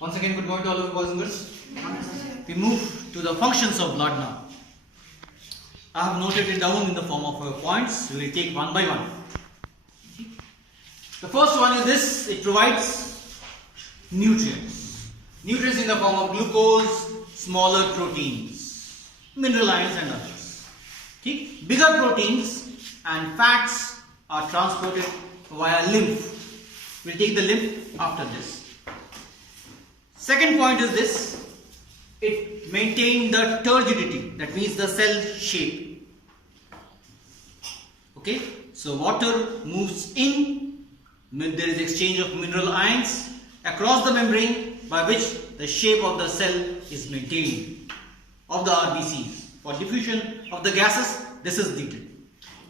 Once again, good morning to all of you boys and girls. We move to the functions of blood now. I have noted it down in the form of points. We will take one by one. The first one is this: it provides nutrients. Nutrients in the form of glucose, smaller proteins, mineral ions and others. Bigger proteins and fats are transported via lymph. We'll take the lymph after this. Second point is this: it maintains the turgidity, that means the cell shape. Okay, so water moves in, there is exchange of mineral ions across the membrane by which the shape of the cell is maintained of the RBCs. For diffusion of the gases, this is needed.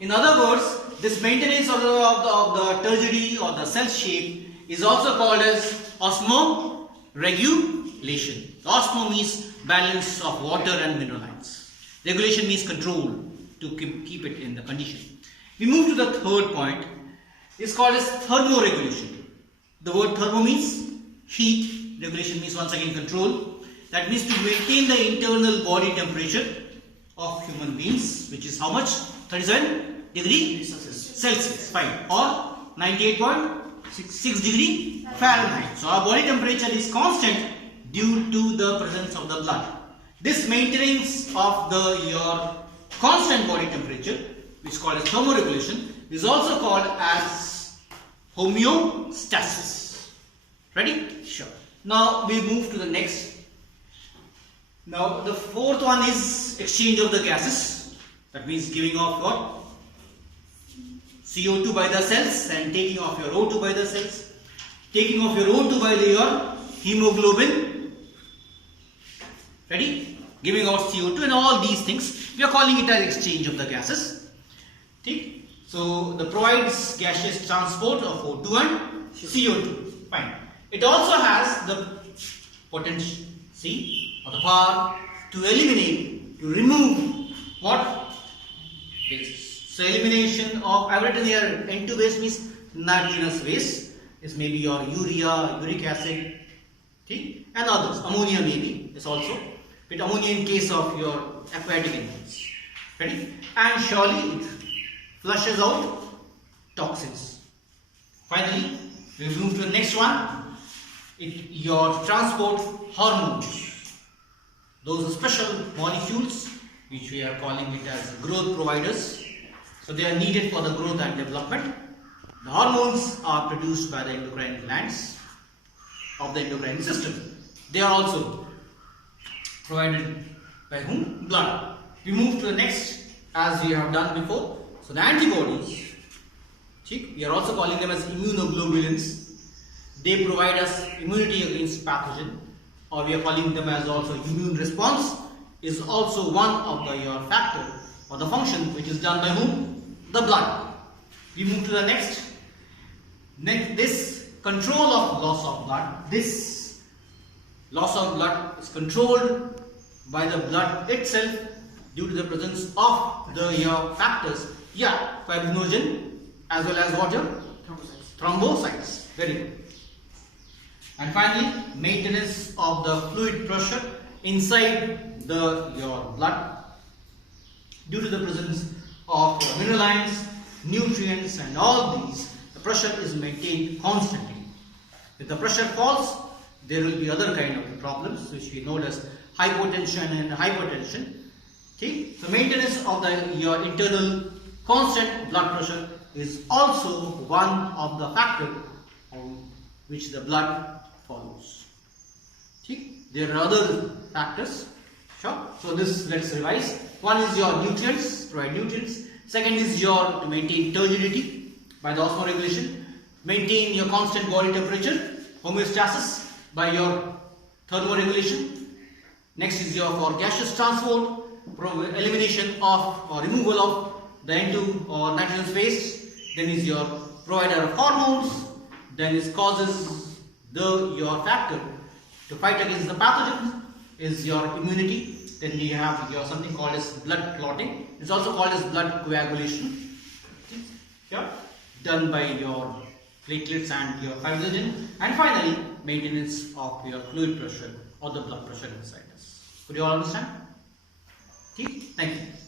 In other words, this maintenance of the turgidity or the cell shape is also called as osmoregulation. Osmo means balance of water and mineral ions. Regulation means control, to keep it in the condition. We move to the third point. It's called as thermoregulation. The word thermo means heat. Regulation means once again control. That means to maintain the internal body temperature of human beings, which is how much? 37 degrees Celsius, fine, or 98.6 degree Fahrenheit. So our body temperature is constant due to the presence of the blood. This maintenance of your constant body temperature, which is called as thermoregulation, is also called as homeostasis. Ready? Sure. Now we move to the next. Now the fourth one is exchange of the gases. That means giving off what? CO2 by the cells and taking off your O2 by the cells. Taking off your O2 by your hemoglobin. Ready? Giving out CO2 and all these things. We are calling it as exchange of the gases. Okay? So the provides gaseous transport of O2 and CO2. Fine. It also has the potency or the power to eliminate, to remove what? Waste. So elimination of, I've written here N2 waste means nitrogenous waste. This may be your urea, uric acid, okay, and others. Ammonia maybe is also. But ammonia in case of your aquatic animals. Ready? And surely it flushes out toxins. Finally, we move to the next one. Your transport hormones. Those are special molecules which we are calling it as growth providers. So they are needed for the growth and development. The hormones are produced by the endocrine glands of the endocrine system. They are also provided by whom? Blood. We move to the next as we have done before. So the antibodies, we are also calling them as immunoglobulins. They provide us immunity against pathogen, or we are calling them as also immune response, is also one of your factor or the function which is done by whom? The blood. We move to the next. This control of loss of blood, this loss of blood is controlled by the blood itself due to the presence of your factors, fibrinogen as well as water, thrombocytes. Very good. And finally, maintenance of the fluid pressure inside your blood due to the presence of mineral ions, nutrients and all these. The pressure is maintained constantly. If the pressure falls, there will be other kind of problems which we know as hypotension and hypertension. Okay? So maintenance of your internal constant blood pressure is also one of the factors on which the blood follows. Okay? There are other factors. Sure. So this, let's revise. One is your nutrients, provide nutrients. Second is your to maintain turgidity by the osmoregulation. Maintain your constant body temperature, homeostasis by your thermoregulation. Next is your for gaseous transport, elimination of or removal of the N2 or nitrogenous waste. Then is your provider of hormones. Then it causes your factor to fight against the pathogen is your immunity. Then you have your something called as blood clotting. It's also called as blood coagulation. Done by your platelets and your fibrinogen, and finally maintenance of your fluid pressure or the blood pressure inside us. Could you all understand? Okay, thank you.